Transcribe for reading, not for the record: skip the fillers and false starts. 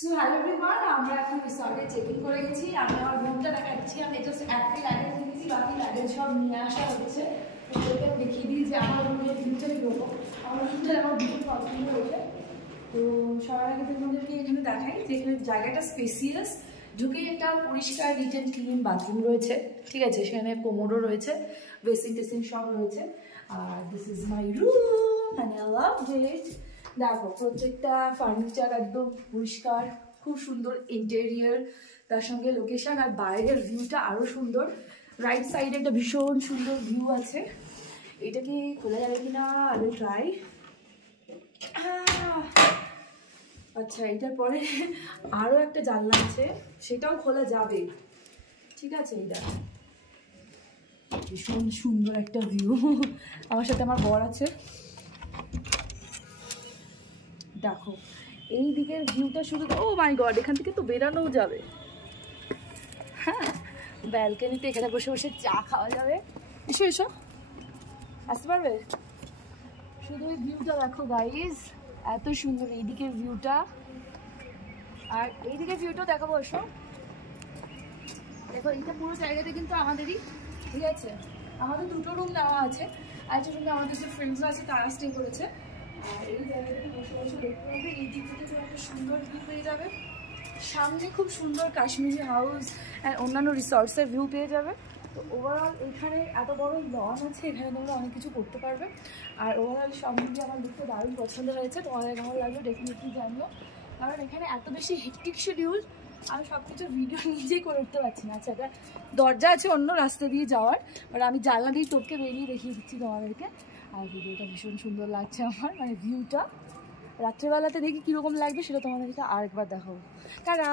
So hello everyone, আমরা এখন রিসর্টে চেক ইন করে গেছি। আমি আমার রুমটা দেখাচ্ছি। আমি জাস্ট একটি লাগেজ নিয়েছি, বাকি লাগেজ সব নিয়ে আসা হচ্ছে। ওদেরকে আমি দেখিয়ে দিই যে আমার রুমের ভিউটা কীরকম। আমার রুমটা আমার ভীষণ পছন্দ হয়েছে। তো সবার আগে তোমাদেরকে এখানে দেখাই যে এখানে জায়গাটা স্পেসিয়াস। ঢুকেই একটা পরিষ্কার নিট অ্যান্ড ক্লিন বাথরুম রয়েছে, ঠিক আছে। সেখানে কোমোডও রয়েছে, বেসিন টেসিন সব রয়েছে। আর this is my room and I love it. দেখো প্রত্যেকটা ফার্নিচার একদম পরিষ্কার, খুব সুন্দর ইন্টেরিয়ার, তার সঙ্গে লোকেশন আর বাইরের ভিউটা আরও সুন্দর। রাইট সাইডে একটা ভীষণ সুন্দর ভিউ আছে। এটা কি খোলা যাবে কিনা আই উইল ট্রাই। আচ্ছা, এটার পরে আরও একটা জানলা আছে, সেটাও খোলা যাবে, ঠিক আছে। এটা ভীষণ সুন্দর একটা ভিউ। আমার সাথে আমার বর আছে। দেখো এই দিকের ভিউটা শুধু, ও মাই গড, এখান থেকে তো বেরানোও যাবে। হ্যাঁ, ব্যালকনিতে এখানে বসে বসে চা খাওয়া যাবে। এসো এসো, আসতে পারবে। শুধু এই ভিউটা দেখো গাইজ, এত সুন্দর এই দিকের ভিউটা। আর এই দিকের ভিউটাও দেখাবো, এসো। দেখো এইটা পুরো জায়গাটা কিন্তু আমাদেরই, ঠিক আছে। আমাদের দুটো রুম নেওয়া আছে, আর একটা রুমে আমাদের যে ফ্রেন্ডস আছে তারা স্টে করেছে। আর এই জায়গাটাতে বসে বসে দেখতে পাবে, এই দিক থেকে একটা সুন্দর ভিউ পেয়ে যাবে। সামনে খুব সুন্দর কাশ্মীরি হাউস অ্যান্ড অন্যান্য রিসর্টসের ভিউ পেয়ে যাবে। তো ওভারঅল এখানে এত বড় লন আছে, এখানে তোমরা অনেক কিছু করতে পারবে। আর ওভারঅল সব মিলিয়ে আমার দেখতে দারুণ পছন্দ হয়েছে। তোমাদের কেমন লাগলো ডেফিনেটলি জানিও, কারণ এখানে এত বেশি হেক্টিক শিডিউল, আমি সব কিছু ভিডিও নিজেই করে উঠতে পারছি না। আচ্ছা, এটা দরজা আছে অন্য রাস্তা দিয়ে যাওয়ার, বাট আমি জানলা দিয়ে টপকে বেরিয়ে দেখিয়ে দিচ্ছি তোমাদেরকে। আর ভিডিওটা ভীষণ সুন্দর লাগছে আমার, মানে ভিউটা। রাত্রেবেলাতে দেখি কীরকম লাগবে সেটা তোমাদেরকে আরেকবার দেখাবো। টাটা।